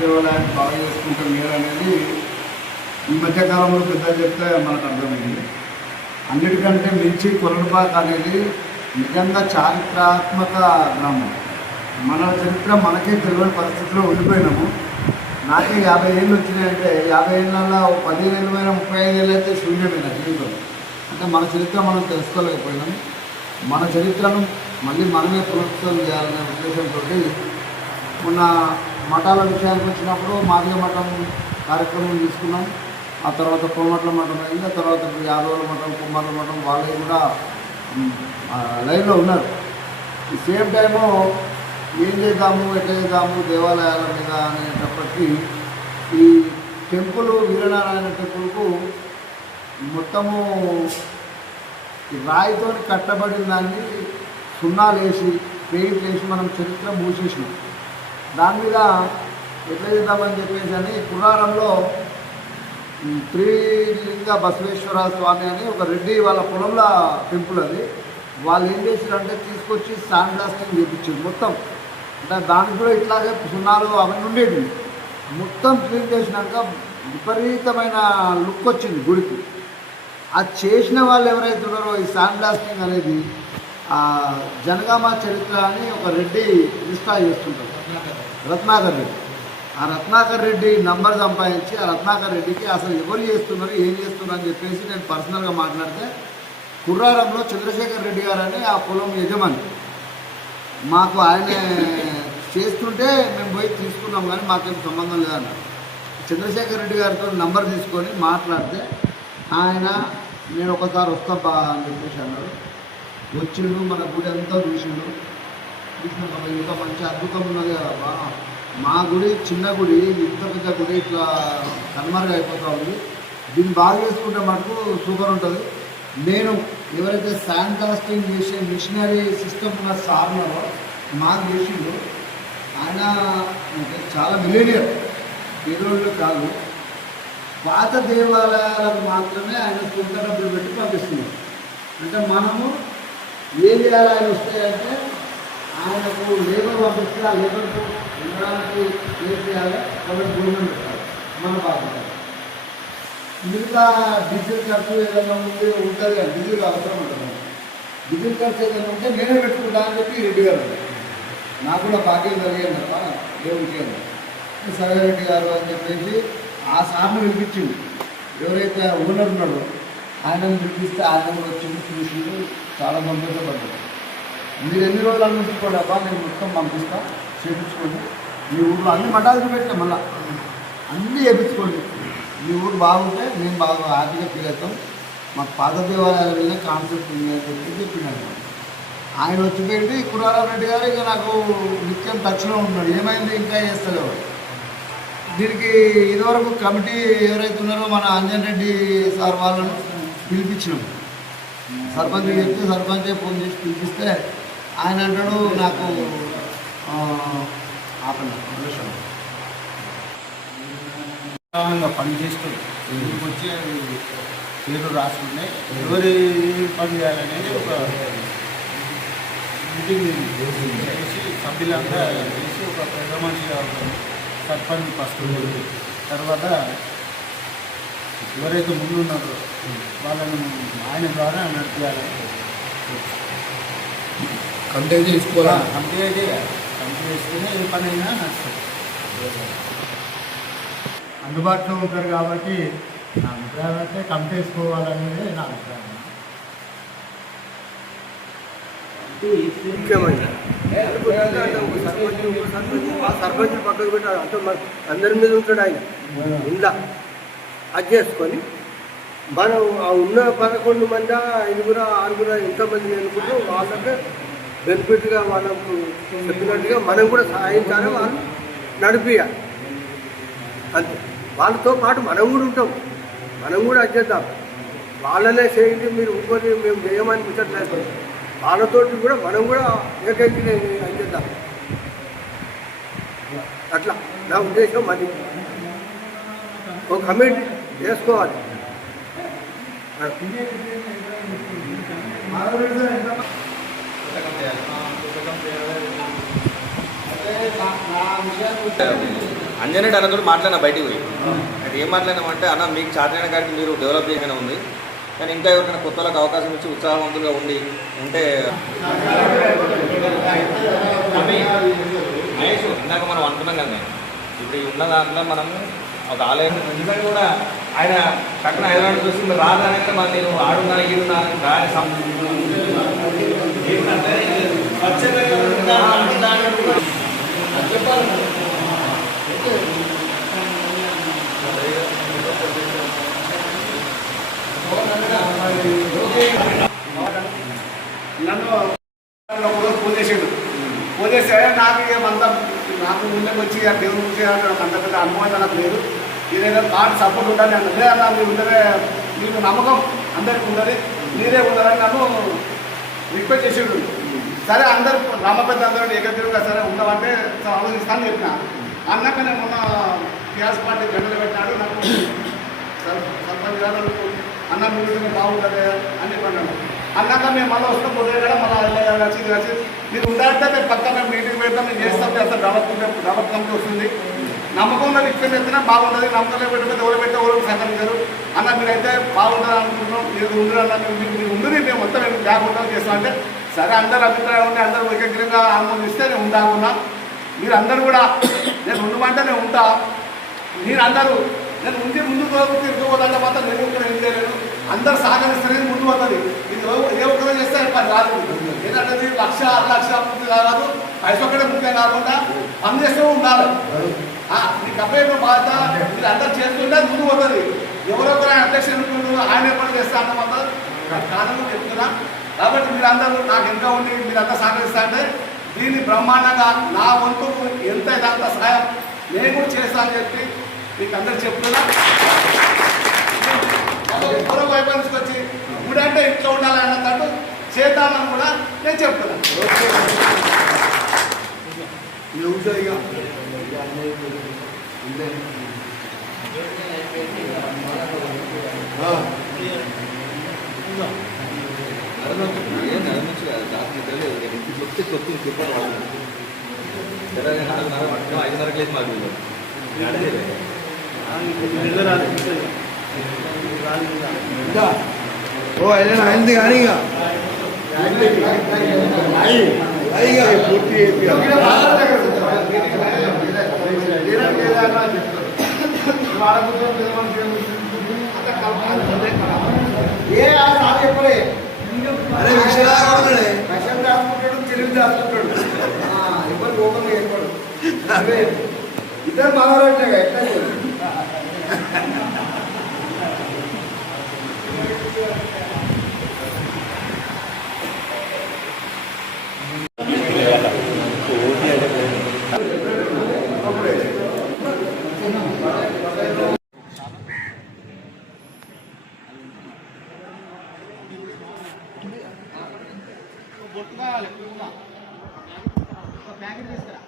దేవాలయాన్ని బాగా చేసుకుంటే మేలు అనేది ఈ మధ్యకాలంలో పెద్ద చెప్తే మనకు అర్థమైంది. అన్నిటికంటే మించి కొలనుపాక అనేది నిజంగా చారిత్రాత్మక గ్రామం. మన చరిత్ర మనకే తెలియని పరిస్థితిలో ఉండిపోయినాము. నాకే 50 ఏళ్ళు వచ్చినాయంటే 50 ఏళ్ళల్లో 15 ఏళ్ళు అయినా 35 ఏళ్ళు అయితే శూన్యమైన జీవితం. అంటే మన చరిత్ర మనం తెలుసుకోలేకపోయినాము. మన చరిత్రను మళ్ళీ మనమే పునరుద్ధరణ చేయాలనే ఉద్దేశంతో మొన్న మఠాల విషయానికి వచ్చినప్పుడు మాదిగ మఠం కార్యక్రమం తీసుకున్నాం. ఆ తర్వాత పొలమట్ల మఠం అయింది. ఆ తర్వాత యాదవుల మఠం, కుమారుల మఠం వాళ్ళే కూడా లైన్లో ఉన్నారు. ఈ సేమ్ టైము ఏం చేద్దాము, ఎట్లా చేద్దాము దేవాలయాల మీద అనేటప్పటికీ ఈ టెంపుల్ వీరనారాయణ టెంపుల్కు మొత్తము రాయితో కట్టబడిన దాన్ని సున్నాలు వేసి పెయింట్ వేసి మనం చరిత్ర మూసేసినాం. దాని మీద ఎట్లా చేద్దామని చెప్పేసి అని కుర్రారంలో త్రిలింగ బసవేశ్వర స్వామి అని ఒక రెడ్డి వాళ్ళ పొలంలో టెంపుల్ అది. వాళ్ళు ఏం చేశారంటే తీసుకొచ్చి శాండ్ బ్లాస్టింగ్ చేయించారు మొత్తం. అంటే దానికి కూడా ఇట్లాగే సున్నాలు అవన్నీ ఉండేవి. మొత్తం క్లీన్ చేసినాక విపరీతమైన లుక్ వచ్చింది గుడికి. అది చేసిన వాళ్ళు ఎవరైతే ఉన్నారో ఈ శాండ్ బ్లాస్టింగ్ అనేది జనగామ చరిత్ర అని ఒక రెడ్డి ఇన్స్టాల్ చేస్తుంటారు, రత్నాకర్ రెడ్డి. ఆ రత్నాకర్ రెడ్డి నంబర్ సంపాదించి ఆ రత్నాకర్ రెడ్డికి అసలు ఎవరు చేస్తున్నారు, ఏం చేస్తున్నారు అని చెప్పేసి నేను పర్సనల్గా మాట్లాడితే కుర్రారంలో చంద్రశేఖర్ రెడ్డి గారు అని ఆ పొలం యజమాని మాకు ఆయన చేస్తుంటే మేము పోయి తీసుకున్నాం కానీ మాకేం సంబంధం లేదన్నారు. చంద్రశేఖర్ రెడ్డి గారితో నంబర్ తీసుకొని మాట్లాడితే ఆయన నేను ఒకసారి వస్తా అని చెప్పేసి అన్నాడు. వచ్చిండు, మన గుడి అంతా చూసిండు. ఇంత మంచి అద్భుతం ఉన్నది కదా, మా గుడి చిన్న గుడి, ఇంత పెద్ద గుడి ఇట్లా కన్మరుగా అయిపోతూ ఉంది. దీన్ని బాగా చేసుకుంటే మటుకు సూపర్ ఉంటుంది. నేను ఎవరైతే శాండ్ బ్లాస్టింగ్ చేసే మిషనరీ సిస్టమ్ ఉన్న సార్నో మాకు చేసిండు. ఆయన చాలా మిలీనియర్, పేదోళ్ళు కాదు. పాత దేవాలయాలకు మాత్రమే ఆయన సొంత డబ్బులు పెట్టి పంపిస్తున్నారు. అంటే మనము ఏం చేయాలి, ఆయన వస్తాయంటే ఆయనకు లేబర్ పంపిస్తే ఆ లేబర్కు ఉండడానికి ఏం చేయాలి, వాళ్ళకి భోజనం పెట్టాలి మన బాధ్యత. మిగతా డీజిల్ ఖర్చు ఏదైనా ఉంటుంది కానీ డీజిల్ అవసరం ఉంటుంది. డీజిల్ ఖర్చు ఏదైనా ఉంటే నేనే పెట్టుకుంటా అని చెప్పి రెడ్డి గారు నాకు కూడా భాగ్యం కలిగాను తప్ప దేవుడికి. సరే రెడ్డి గారు అని చెప్పేసి ఆ సార్ను పిలిపించింది. ఎవరైతే ఓనర్ ఉన్నాడో ఆయనను పిలిపిస్తే ఆయన కూడా వచ్చింది, చూసింది, చాలా సంతోషపడ్డాడు. మీరు ఎన్ని రోజులు అనుకుంటుకోండి అబ్బా, నేను మొత్తం పంపిస్తా, చేయించుకోండి. మీ ఊళ్ళో అన్ని మఠాలు పెట్టాం, మళ్ళీ అన్నీ చేయించుకోండి. మీ ఊరు బాగుంటే మేము బాగా హ్యాపీగా ఫీల్ అవుతాం. మాకు పాత దేవాలయాల మీద కాన్సెప్ట్ ఉంది అని చెప్పి చెప్పినాడు. ఆయన వచ్చిపోయింది కుర్రారెడ్డి గారు. ఇక నాకు నిత్యం టచ్లో ఉన్నాడు. ఏమైంది ఇంకా చేస్తలేవు. దీనికి ఇదివరకు కమిటీ ఎవరైతే ఉన్నారో మన అంజన్ రెడ్డి సార్ వాళ్ళను పిలిపించినాం. సర్పంచ్ చెప్తే సర్పంచే ఫోన్ చేసి పిలిపిస్తే ఆయన అంటాడు నాకు పనిచేస్తుంది ఇంటికి వచ్చి పేరు రాసుకుంటే ఎవరి పని చేయాలనేది ఒక మీటింగ్ చేసి సభ్యులంతా చేసి ఒక పెద్ద మనిషిగా సర్పంచ్ ఫస్ట్ తర్వాత ఎవరైతే ముందున్నారో వాళ్ళని ఆయన ద్వారా నడిపించాలని కమిటీ చేసుకోవాలి. కమిటీ అయితే కమిటీ వేసుకుని ఏ పని అయినా నడుస్తుంది. అందుబాటులో ఉంటారు కాబట్టి నా అభిప్రాయం అయితే కమిటీ వేసుకోవాలనేది నా అభిప్రాయం. సర్పంచ్ పక్కకు పెట్టాడు అంటే అందరి మీద ఉంటాడు ఆయన. ఇందా అది చేసుకొని మనం ఉన్న 11 మంది 5 6 ఎంతమంది అనుకుంటే వాళ్ళకి బెనిఫిట్గా వాళ్ళకు చెప్పినట్టుగా మనం కూడా సహాయించాలి, వాళ్ళు నడిపియాలి అంతే. వాళ్ళతో పాటు మనం కూడా ఉంటాం, మనం కూడా అది చేద్దాం. వాళ్ళనే చేయండి మీరు ఇంకొని మేము చేయమని ముచ్చట్లేదు. వాళ్ళతో కూడా మనం కూడా ఏకైకి అది చేద్దాం. అట్లా నా ఉద్దేశం. అది ఒక కమిటీ చేసుకోవాలి. నా విషయాన్ని అంజనేయుడు అన్నతో మాట్లాడినా బయటికి పోయి అది ఏం మాట్లాడినామంటే అన్న మీకు చాటైన కాడికి మీరు డెవలప్ చేయగానే ఉంది కానీ ఇంకా ఎవరికైనా కొత్త వాళ్ళకి అవకాశం ఇచ్చి ఉత్సాహవంతులుగా ఉంటే మహేష్ ఇందాక మనం అనుకున్నాం కదా ఇప్పుడు ఈ ఉన్న దాంట్లో మనము ఒక ఆలయం ఇంకా కూడా ఆయన పక్కన హైదరాబాద్ చూసి మీరు రాగానే మరి నేను ఆడున్నా ఈడున్నా రాని ఏంటంటే చెప్పాలి నన్ను పూజ చేసాడు పూజ చేస్తే నాకు ఏమంతా నాకు ముందుకు వచ్చి ఆ దేవుడు పూజ అంత పెద్ద అనుభవం నాకు లేదు ఏదైనా థాట్ సపోర్ట్ ఉండాలి అన్నదే అన్న మీరు ఉండదే మీకు నమ్మకం అందరికి ఉండదు మీరే ఉండాలని నన్ను రిక్వెస్ట్ చేసాడు సరే అందరు రామపెద్ద అందరూ ఏకగ్రీవంగా సరే ఉండమంటే ఆలోచిస్తాను చెప్పిన అన్నాక నేను మొన్న టీఆర్ఎస్ పార్టీ జెండలు పెట్టినాడు నాకు సర్పంచ్ గారు అన్న మీరు బాగుంటుంది అని చెప్పన్నాడు అన్నాక మేము మళ్ళీ వస్తాం పొద్దుగా కూడా మళ్ళీ వచ్చి మీరు ఉండాలంటే మేము పక్కన మేము మీటింగ్ పెడతాం మేము చేస్తాం అంత డెవలప్ కమిటీ వస్తుంది నమ్మకంలో రిక్వెస్ట్ ఎత్తినా బాగుంటుంది నమ్మకంలో పెట్టితే ఎవరు పెట్టే ఎవరు సహకరించారు అన్న మీరైతే బాగుంటుంది అనుకుంటున్నాం మీరు ఉండరన్న మీరు ఉండదు మేము మొత్తం మేము లేకుండా చేస్తాం అంటే సరే అందరు అభిప్రాయం ఉంటే అందరూ ఏకగ్రీవంగా ఆమోదిస్తే నేను ఉంటాకున్నా మీరు అందరూ కూడా నేను ఉండమంటే నేను ఉంటా మీరు అందరూ నేను ఉండి ముందు తిరుగుతుందంటే మాత్రం నేను ఇక్కడ ఏం చేయలేను అందరు సహకరిస్తారని ముందు పోతుంది ఇది ఏ ఒక్కరో చేస్తే పని రాదు ఏంటంటే 1,00,000 పూర్తి కాదు పైసా ఒక్కడే ముఖ్యం కాకుండా పని చేస్తూ ఉండాలి మీ కంపెనీ బాధ్యత మీరు అందరు చేస్తుంటే ముందు పోతుంది ఎవరొకరు అధ్యక్షులు ఆయన ఏర్పాటు చేస్తా అన్న మాత్రం కారణం చెప్తున్నా కాబట్టి మీరందరూ నాకు ఇంకా ఉండి మీరంతా సహకరిస్తా అంటే దీన్ని బ్రహ్మాండంగా నా వంతు ఎంత ఇదంత సహాయం నేను కూడా చేస్తా అని చెప్పి మీకు అందరు చెప్తున్నా మరో వైపు తీసుకొచ్చి గుడి అంటే ఇంట్లో ఉండాలి అన్నట్టు చేద్దామని కూడా నేను చెప్తున్నాను ఐదున్నరకి మాకు ఓ అయినా అయింది కానీ ఇక పూర్తి ఏ చెప్పలే అరే విషయం కష్టం దాచుకుంటాడు తెలివి దాచుకుంటాడు ఎవరు లోకంగా ఏర్పడు ఇద్దరు మగవాళ్ళు ఎట్లా ప్యాకెట్ తీసుకురా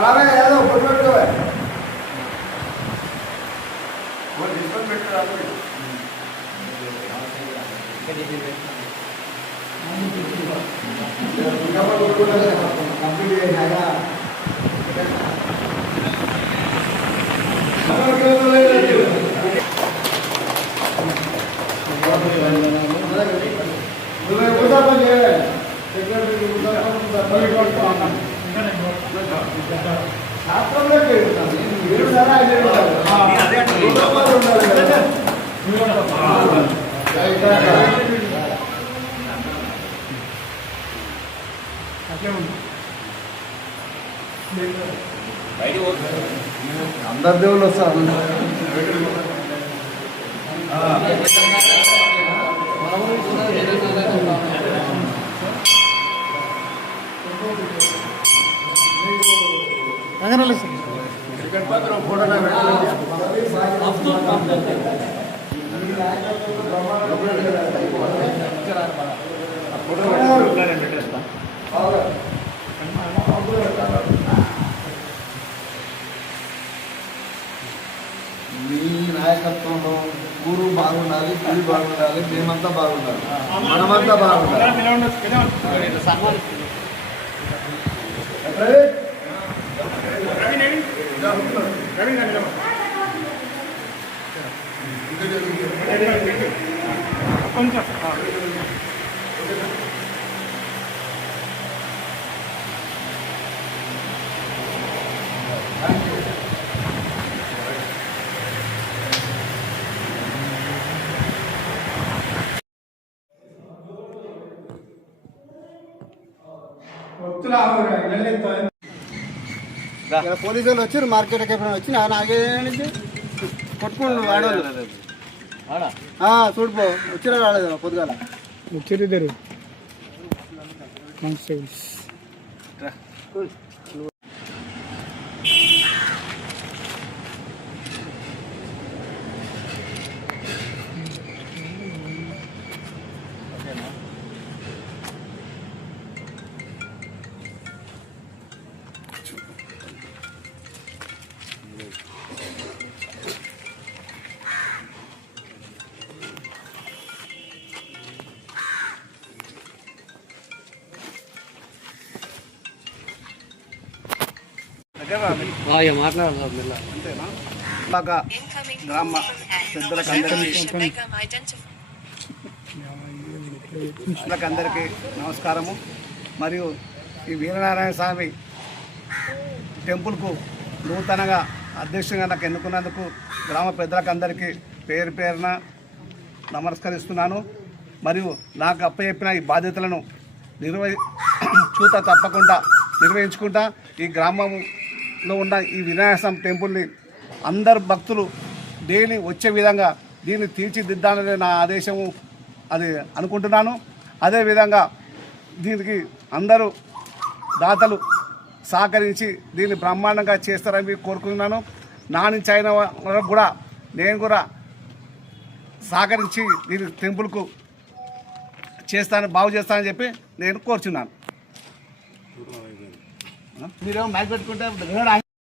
రావే ఏదో కొట్టుకోవే కంప్లీట్ చేసినాక నువ్వే ఉదాహరణ చేయాలి సెక్రటరీ ఉదాహరణ శాస్త్రంలో పెరుగుతాను మీరు సరే ఉండాలి కదా అందరి దేవుళ్ళు వస్తారు మీ నాయకత్వంలో ఊరు బాగుండాలి, పులి బాగుండాలి, మేమంతా బాగుండాలి, మనమంతా బాగుండాలి. కొంచెం పోలీసు వాళ్ళు వచ్చారు మార్కెట్కి ఎప్పుడైనా వచ్చి నాగే కొట్టుకుంటు ఆడవాళ్ళు చూడిపో వచ్చినా రాలేదు పొద్దుగాల వచ్చేద్దరు మంచి గ్రామ పెద్దలకందరికీ నమస్కారము. మరియు ఈ వీరనారాయణ స్వామి టెంపుల్కు నూతనంగా అధ్యక్షంగా నాకు ఎన్నుకున్నందుకు గ్రామ పెద్దలకందరికీ పేరు పేరున నమస్కరిస్తున్నాను. మరియు నాకు అప్పచెప్పిన ఈ బాధ్యతలను చూత తప్పకుండా నిర్వహించుకుంటా ఈ గ్రామంలో ఉన్న ఈ వినాయక స్వామి టెంపుల్ని అందరు భక్తులు డైలీ వచ్చే విధంగా దీన్ని తీర్చిదిద్దాలనే నా ఆదేశము అది అనుకుంటున్నాను. అదేవిధంగా దీనికి అందరూ దాతలు సహకరించి దీన్ని బ్రహ్మాండంగా చేస్తారని కోరుకుంటున్నాను. నా నుంచి అయిన వరకు కూడా నేను కూడా సహకరించి దీని టెంపుల్కు బాగు చేస్తానని చెప్పి నేను కోరుచున్నాను. మీరు మైక్ పెట్టుకుంటే